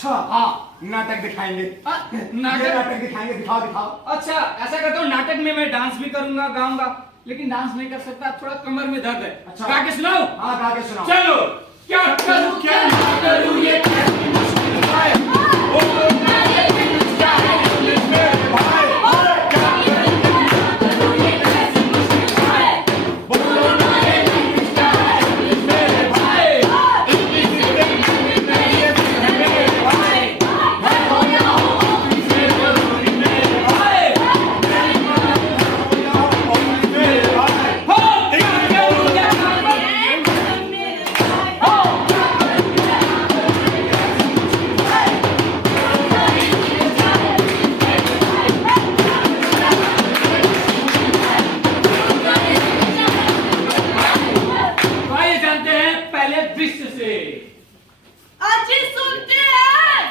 अच्छा हाँ नाटक दिखाएंगे। नाटक ये नाटक दिखाएंगे, दिखाओ दिखाओ। अच्छा ऐसा करता हूँ, नाटक में मैं डांस भी करूंगा, गाऊंगा, लेकिन डांस नहीं कर सकता, थोड़ा कमर में दर्द है। अच्छा। गा के सुनाओ। हाँ गा के सुनाओ। चलो। क्या करूं क्या ना करूं ये कैसी मुश्किल है। ओ मेरे दिल क्या है इंग्लिश मेरे भाई। क्या करूं क्या ना करूं ये कैसी मुश्किल है। बोलो ना ये इंग्लिश क्या है इंग्लिश मेरे भाई। इंग्लिश मेरे भाई। मैं हो या हो ऑफिस में जरूरी मेरे भाई। मेरे भाई हो क्या करूं क्या ना करूं। आइए जानते हैं पहले दृश्य से। अजी सुनते हैं?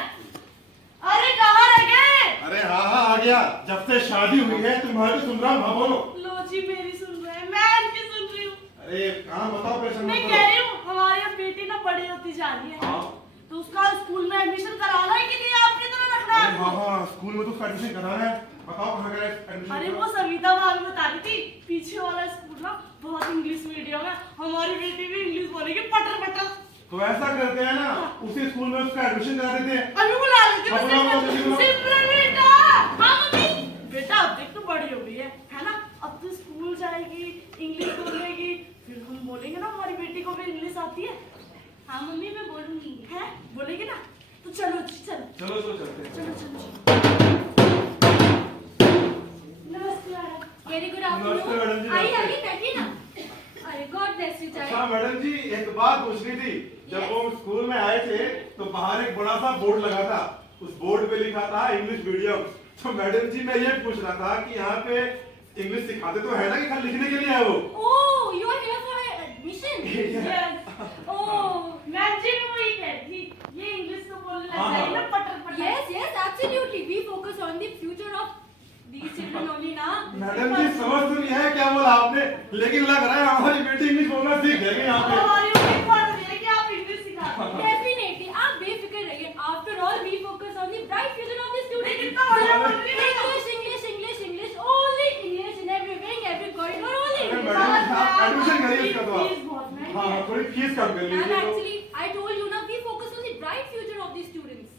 अरे कहाँ रह गए? अरे हाँ हाँ आ गया। जब से शादी हुई है तुम्हारी तो सुन रहा हूँ। हाँ बोलो। लो जी मेरी सुन रहे हैं, मैं इनकी सुन रही हूँ। अरे कहाँ बताओ पेशेंट मैं कह रही हूँ हमारी अब बेटी ना बड़ी होती जा रही है। हाँ। तो उसका स्कूल में एडमिशन कराना है कि नहीं, आपकी तरह रखना है अरे हाँ आपको? हाँ स्कूल में तो उसका एडमिशन कराना है। बताओ कहाँ करें एडमिशन। अरे वो सविता भाभी बता रही थी, पीछे वाला स्कूल ना बहुत इंग्लिश मीडियम है, हमारी बेटी भी इंग्लिश बोलेगी पटर पटर। तो ऐसा करते हैं ना, उसी स्कूल में उसका एडमिशन करा देते हैं। अभी बुला लेती हूँ हाँ, बुलाओ, बुलाओ। सिमरन बेटा। हाँ मम्मी। बेटा अब देख तो बड़ी हो गई है ना, अब तो स्कूल जाएगी, इंग्लिश बोलेगी, फिर हम बोलेंगे ना हमारी बेटी को भी इंग्लिश आती है। हाँ मम्मी मैं बोलूंगी, है बोलेगी ना, तो चलो जी चलो। चलो चलो चलते हैं। चलो चलो। नमस्ते मैडम। वेरी गुड नमस्ते मैडम जी, आफ्टरनून। आइए नमस्ते। आइए बैठिए ना। अरे गॉड ब्लेस यू अच्छा चाइल्ड। मैडम जी एक बात पूछनी थी। जब Yes. वो स्कूल में आए थे तो बाहर एक बड़ा सा बोर्ड लगा था। उस बोर्ड पे लिखा था इंग्लिश मीडियम। तो मैडम जी मैं ये पूछ रहा था कि यहाँ पे इंग्लिश सिखाते तो है ना कि खाली लिखने के लिए है वो? Oh you are here for admission. Yes. Oh ma'am ji भी वही कह रही थी, ये इंग्लिश तो बोलने लग हाँ, जाएगी ना हाँ। पटर पटर। Yes yes absolutely we focus on the future of these children only ना। मैडम जी समझ तो नहीं है क्या बोला आपने, लेकिन लग रहा है हमारी बेटी इंग्लिश बोलना सीख जाएगी यहाँ पे। हमारी उम्मीद पड़ रही है कि आप इंग्लिश सिखा दो। डेफिनेटली आप बेफिक्र रहिए। After all we focus on the bright future of the student. कितना बढ़िया बोल रही है। English English English English only English in every wing every corridor only अरे इंग्लिश। मैडम आप एडमिशन करिए इसका तो फीस आप। बहुत महंगी हाँ है। थोड़ी फीस कम कर And लीजिए तो। actually I told you ना we focus on the bright future of the students.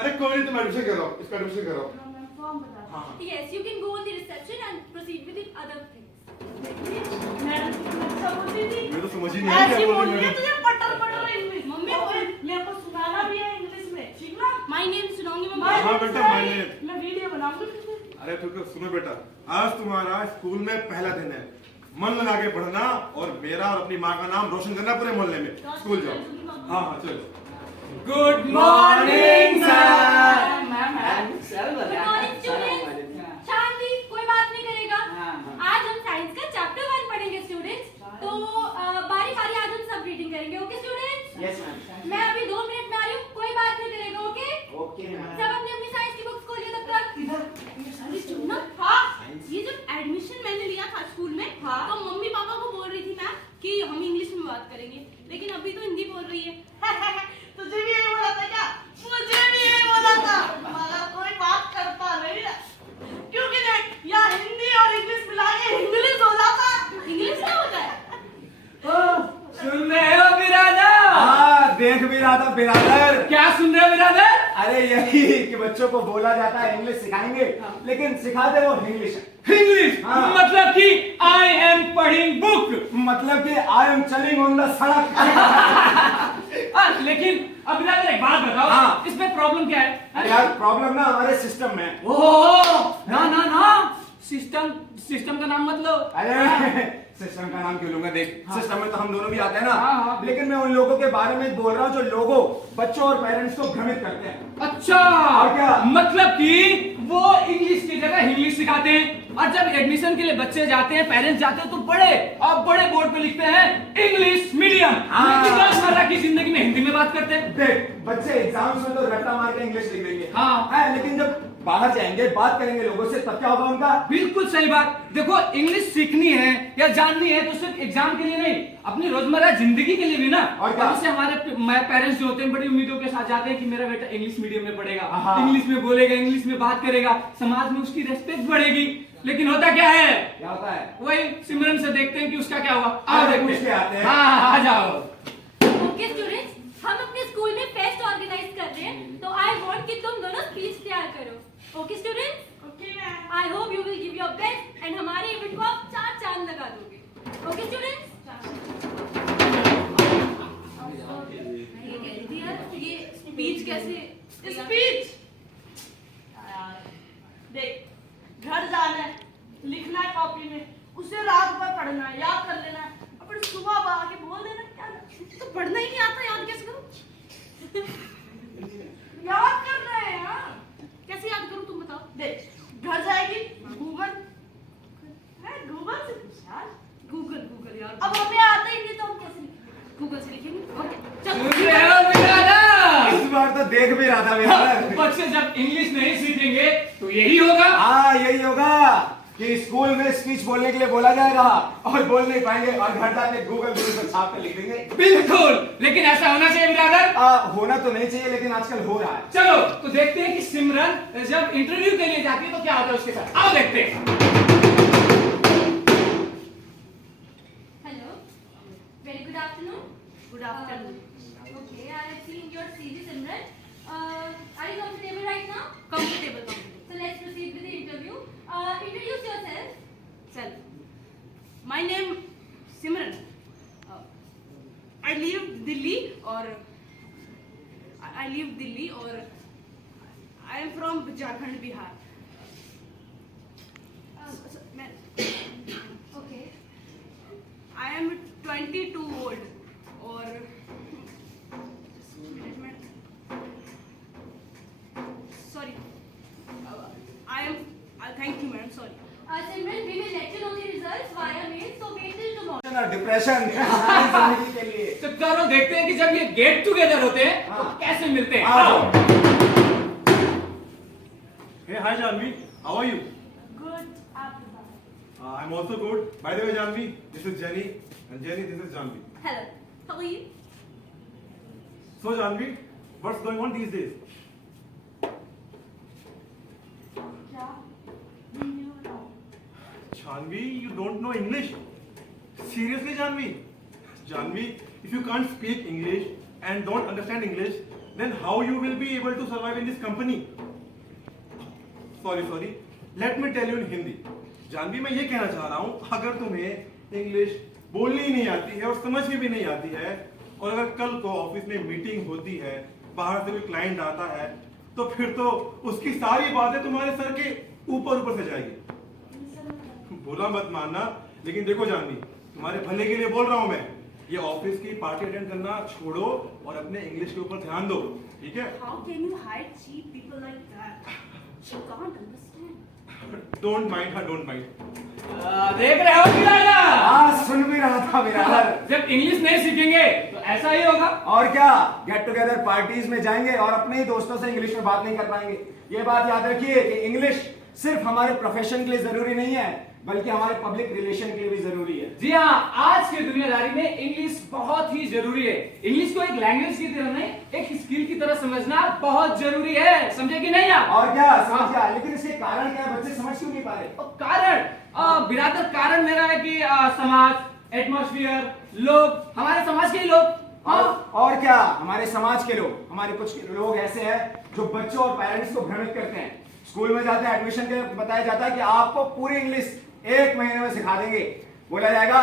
अरे कोई नहीं तुम एडमिशन करो, इसका एडमिशन करो। हाँ, मैं फॉर्म बता दूँ। हाँ हाँ। Yes, you can go on the reception and proceed with the other things. Madam कितना अच्छा बोलती थी। मैं तो समझ ही नहीं आया ऐसी क्या बोल बोल रही रही है मैडम। तुझे पटर पटर इंग्लिश। मम्मी और बोल- मेरे को सुनाना भी है इंग्लिश में, ठीक ना? My name सुनाऊंगी My mummy. हाँ, name बेटा, is my Sai। name। मैं वीडियो बनाऊंगी फिर से। अरे तो सुनो बेटा, आज तुम्हारा स्कूल में पहला दिन है। मन लगा के पढ़ना और मेरा और अपनी माँ का नाम रोशन करना पूरे मोहल्ले में। स्कूल जाओ। हाँ हाँ चलो। Good morning sir. Good morning students. शांति, कोई बात नहीं करेगा। आज हम साइंस का चैप्टर 1 पढ़ेंगे स्टूडेंट्स। तो बारी बारी आज हम सब रीडिंग करेंगे। Okay students? Yes ma'am. मैं अभी 2 मिनट में आ रही हूँ, कोई बात नहीं करेगा। ओके? Okay ma'am. सब अपनी अपनी साइंस की बुक्स खोलिए तब तक। अरे सुनना, हाँ ये जब एडमिशन मैंने लिया था स्कूल में, हाँ। तो मम्मी पापा को बोल रही थी मैम कि हम इंग्लिश में बात करेंगे, लेकिन अभी तो हिंदी बोल रही है। तुझे भी यही बोला था क्या? मुझे भी यही बोला था, मगर कोई बात करता नहीं है, क्योंकि देख यहाँ हिंदी और इंग्लिश मिला के इंग्लिश हो जाता। इंग्लिश क्या होता है? सुन रहे हो बिरादर? हाँ देख भी रहा था बिरादर। क्या सुन रहे हो बिरादर? अरे यही कि बच्चों को बोला जाता है इंग्लिश सिखाएंगे, लेकिन सिखाते वो इंग्लिश है। इंग्लिश हाँ। मतलब कि आई एम पढ़िंग बुक। मतलब कि आई एम चलिंग ऑन द सड़क। लेकिन अब बिरादर एक बात बताओ, हाँ। इसमें प्रॉब्लम क्या है? अरे यार प्रॉब्लम ना हमारे सिस्टम में है। ओह ना ना ना, सिस्टम सिस्टम का नाम मत लो। अरे सिस्टम का नाम क्यों लूंगा? देख हाँ। सिस्टम में तो हम दोनों भी आते हैं ना। हाँ, हाँ। लेकिन मैं उन लोगों के बारे में बोल रहा हूँ जो लोगों, बच्चों और पेरेंट्स को भ्रमित करते हैं। अच्छा और क्या? मतलब कि वो इंग्लिश की जगह इंग्लिश सिखाते हैं, और जब एडमिशन के लिए बच्चे जाते हैं, पेरेंट्स जाते हैं, तो बड़े बोर्ड पे लिखते हैं इंग्लिश मीडियम। हाँ। लेकिन रोजमर्रा की जिंदगी में हिंदी में बात करते हैं। देख बच्चे एग्जाम्स में तो रट्टा मार के इंग्लिश लिख देंगे। हाँ। है, लेकिन जब बाहर जाएंगे, बात करेंगे लोगों से, तब क्या होगा उनका? बिल्कुल सही बात। देखो इंग्लिश सीखनी है या जाननी है तो सिर्फ एग्जाम के लिए नहीं, अपनी रोजमर्रा जिंदगी के लिए भी ना। और क्या? जैसे हमारे पेरेंट्स जो होते हैं बड़ी उम्मीदों के साथ जाते हैं कि मेरा बेटा इंग्लिश मीडियम में पढ़ेगा, हाँ। इंग्लिश में बोलेगा, इंग्लिश में बात करेगा, समाज में उसकी रेस्पेक्ट बढ़ेगी। लेकिन होता क्या है? क्या होता है? वही सिमरन से देखते हैं कि उसका क्या हुआ। आओ आगे देखते पूछ के आते हैं। हाँ, आ जाओ। ओके स्टूडेंट्स, हम अपने स्कूल में फेस्ट ऑर्गेनाइज कर रहे हैं, तो आई वांट कि तुम दोनों स्पीच तैयार करो। Okay students, okay ma'am. I hope you will give your best and हमारे इवेंट को आप 4 चांद लगा दोगे। Okay students? ये कह रही थी यार, ये स्पीच कैसे? स्पीच देख, घर जाना है, लिखना है कॉपी में, उसे रात भर पढ़ना है, याद कर लेना है, अपन सुबह आके बोल देना। क्या तो पढ़ना ही नहीं आता, याद कैसे करूं? याद करना है यार, कैसे याद करूं तुम बताओ। देख, घर जाएगी, गूगल से पूछ यार, गूगल यार, अब हमें आता ही नहीं तो हम कैसे गूगल से लिखेंगे। ओके सुन चलो। रहे हो बिरादर? इस बार तो देख भी रहा था मेरा। बच्चे जब इंग्लिश नहीं सीखेंगे तो यही होगा। हाँ, यही होगा कि स्कूल में स्पीच बोलने के लिए बोला जाएगा और बोल नहीं पाएंगे और घर जाके गूगल पर छाप कर लिख देंगे। बिल्कुल, लेकिन ऐसा होना चाहिए बिरादर। होना तो नहीं चाहिए, लेकिन आजकल हो रहा है। चलो तो देखते हैं कि सिमरन जब इंटरव्यू के लिए जाती है तो क्या होता है उसके साथ। आओ देखते हैं। Hello, very good afternoon. Good afternoon. Okay, I have seen your CV, Simran. Are you comfortable right now? Comfortable. So let's proceed with the interview. Introduce yourself. Sir, my name Simran. I live Delhi or I am from Jharkhand, Bihar. Okay. I am 22 old or sorry. I am. Thank you, madam. Sorry. Simran, we will let you know the results via mail. So wait till tomorrow. Depression जिंदगी के लिए। तो चलो देखते हैं कि जब ये गेट टुगेदर होते हैं तो हाँ। कैसे मिलते हैं। आओ। Hey, hi Janvi, how are you? Good afternoon. I'm also good. By the way, Janvi, this is Jenny, and Jenny, this is Janvi. Hello. How are you? So Janvi, what's going on these days? Janvi, you don't know English? Seriously, Janvi? Janvi, if you can't speak English and don't understand English, then how you will be able to survive in this company? Sorry. Let me tell you in Hindi. Janvi, मैं ये कहना चाह रहा हूँ, अगर तुम्हें English बोलनी ही नहीं आती है और समझनी भी नहीं आती है, और अगर कल को ऑफिस में मीटिंग होती है, बाहर से कोई क्लाइंट आता है, तो फिर तो उसकी सारी बातें तुम्हारे सर के ऊपर से जाएगी। बुरा मत मानना, लेकिन देखो जानवी, तुम्हारे भले के लिए बोल रहा हूँ मैं, ये ऑफिस की पार्टी अटेंड करना छोड़ो और अपने इंग्लिश के ऊपर ध्यान दो, ठीक है? How can you hire cheap people like that? She can't understand. Don't mind her, don't mind. देख रहे हो बिरादर? हाँ, सुन भी रहा था बिरादर। जब इंग्लिश नहीं सीखेंगे तो ऐसा ही होगा। और क्या, गेट टुगेदर पार्टीज में जाएंगे और अपने ही दोस्तों से इंग्लिश में बात नहीं कर पाएंगे। ये बात याद रखिए कि इंग्लिश सिर्फ हमारे प्रोफेशन के लिए जरूरी नहीं है, बल्कि हमारे पब्लिक रिलेशन के लिए भी जरूरी है। जी हाँ, आज की दुनियादारी में इंग्लिश बहुत ही जरूरी है। इंग्लिश को एक लैंग्वेज की तरह नहीं, एक स्किल की तरह समझना बहुत जरूरी है। समझे कि नहीं आप? और क्या, समझ गया, लेकिन इसके कारण क्या है, बच्चे समझ क्यों नहीं पा रहे? कारण बिरादर, कारण मेरा है कि समाज, एटमॉस्फेयर, लोग, हमारे समाज के ही लोग। और क्या, हमारे समाज के लोग, हमारे कुछ लोग ऐसे हैं जो बच्चों और पेरेंट्स को भ्रमित करते हैं। स्कूल में जाते हैं, एडमिशन के बताया जाता है कि आपको पूरी इंग्लिश 1 महीने में सिखा देंगे। बोला जाएगा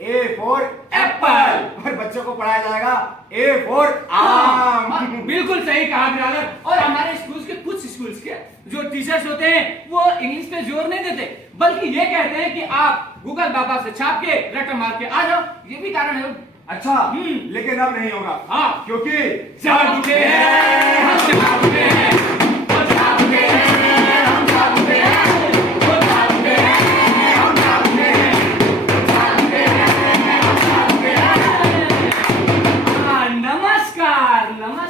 A for एप्पल, और बच्चों को पढ़ाया जाएगा A for आम। बिल्कुल सही कहा बिरादर। और हमारे कुछ स्कूल्स के जो टीचर्स होते हैं वो इंग्लिश पे जोर नहीं देते, बल्कि ये कहते हैं कि आप गूगल बाबा से छाप के रट्टा मार के आ जाओ। ये भी कारण है। अच्छा, लेकिन अब नहीं होगा। हाँ, क्योंकि जाग उठे हैं, हम जाग उठे हैं, वो जाग उठे हैं, हम जाग उठे हैं, वो जाग उठे हैं, हम जाग उठे हैं, वो जाग उठे हैं, हम जाग उठे हैं। हाँ, नमस्कार।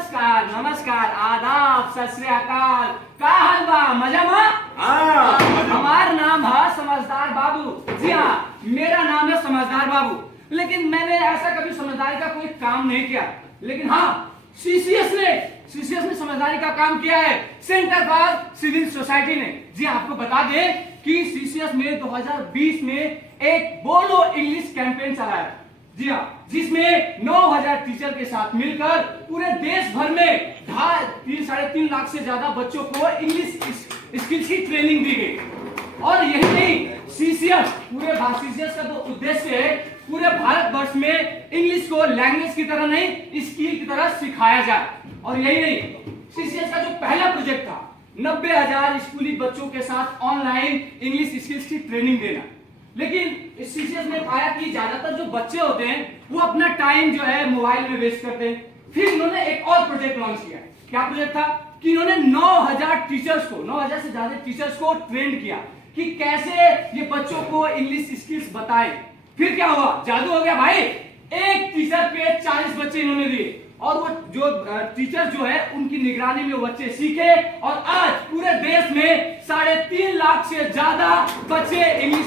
नमस्कार नमस्कार आदाब सत श्री अकाल का हाल बा मजा मा हाँ हमार नाम है समझदार बाबू। जी हाँ मेरा नाम है समझदार बाबू, लेकिन मैंने ऐसा कभी समझदारी का कोई काम नहीं किया। लेकिन हाँ सीसीएस ने समझदारी का काम किया है, सेंटर फॉर सिविल सोसाइटी ने। जी आपको बता दें कि सीसीएस में 2020 में एक बोलो इंग्लिश कैंपेन चलाया। जी हाँ, जिसमें 9000 टीचर के साथ मिलकर पूरे देश भर में 3.5 लाख से ज्यादा बच्चों को इंग्लिश स्किल्स की ट्रेनिंग दी गई। और यही नहीं, सीसीएस का तो उद्देश्य है पूरे भारतवर्ष में इंग्लिश को लैंग्वेज की तरह नहीं स्किल की तरह सिखाया जाए। और यही नहीं, सीसीएस का जो पहला प्रोजेक्ट था 90,000 स्कूली बच्चों के साथ ऑनलाइन इंग्लिश स्किल्स की ट्रेनिंग देना। लेकिन इस सीसीएस ने पाया कि ज्यादातर जो बच्चे होते हैं वो अपना टाइम जो है मोबाइल में वेस्ट करते हैं। फिर इन्होंने एक और प्रोजेक्ट लॉन्च किया। क्या प्रोजेक्ट था कि इन्होंने 9000 से ज्यादा टीचर्स को ट्रेन किया कि कैसे ये बच्चों को इंग्लिश स्किल्स बताए। फिर क्या हुआ, जादू हो गया भाई। एक टीचर पे 40 बच्चे इन्होंने दिए और वो जो टीचर जो है उनकी निगरानी में वो बच्चे सीखे और आज पूरे देश में 3.5 लाख से ज्यादा बच्चे इंग्लिश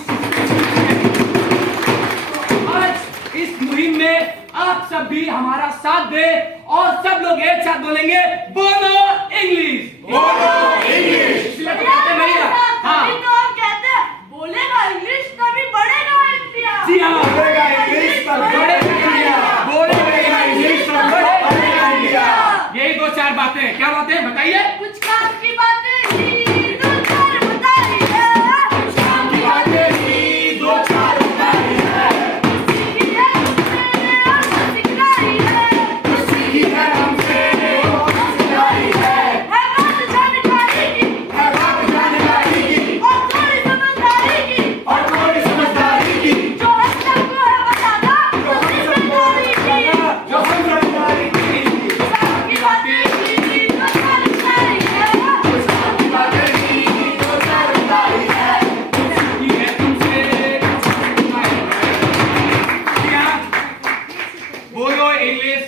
आज इस मुहिम में आप सब भी हमारा साथ दे और सब लोग एक साथ बोलेंगे बोलो इंग्लिश, बोलो इंग्लिश। इसलिए तो कहते हैं भैया। हाँ अभी तो हम कहते हैं बोलेगा इंग्लिश तभी बढ़ेगा इंडिया। जी हाँ, बोलेगा इंग्लिश तब बढ़ेगा इंडिया, बोलेगा इंग्लिश तब बढ़ेगा इंडिया। यही 2-4 बातें। क्या बातें बताइए? कुछ काम की बातें ही दो चार बताइए, कुछ काम की बातें ही 2-4 बताई है, सीखी है हमने और सिखाई है, कुछ सीखी है हमसे और सिखाई है बात जानकारी की बात जानकारी की और थोड़ी समझदारी की, और थोड़ी समझदारी की, जो हम सबको है बताना जो हम सबको बताना, जो हम समझदारी की, काम की बातें ही दो चार बताई है, कुछ काम की बातें ही 2-4 बताई है। ये है तुमसे बोलो इंग्लिश।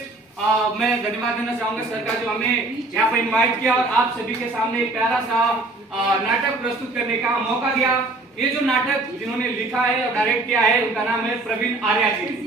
मैं धन्यवाद देना चाहूंगा सरकार जो हमें यहाँ पर इनवाइट किया और आप सभी के सामने एक प्यारा सा नाटक प्रस्तुत करने का मौका दिया। ये जो नाटक जिन्होंने लिखा है और डायरेक्ट किया है उनका नाम है प्रवीण आर्या जी।